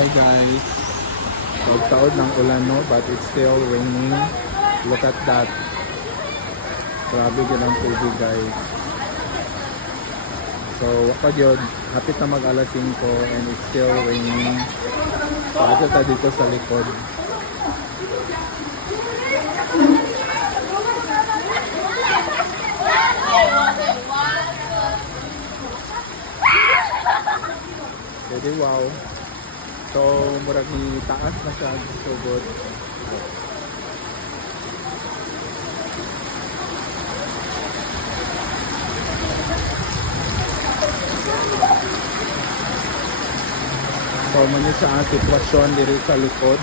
Hi guys, taod-taod ng ulan no, but it's still raining. Look at that. Grabe din ang tubig guys. So wakad yun, hapit na mag alas 5 and it's still raining. So ato ta dito sa likod. Pwede wow. So murag ni taas na siya sugod. So man sa ang sitwasyon diri sa likod.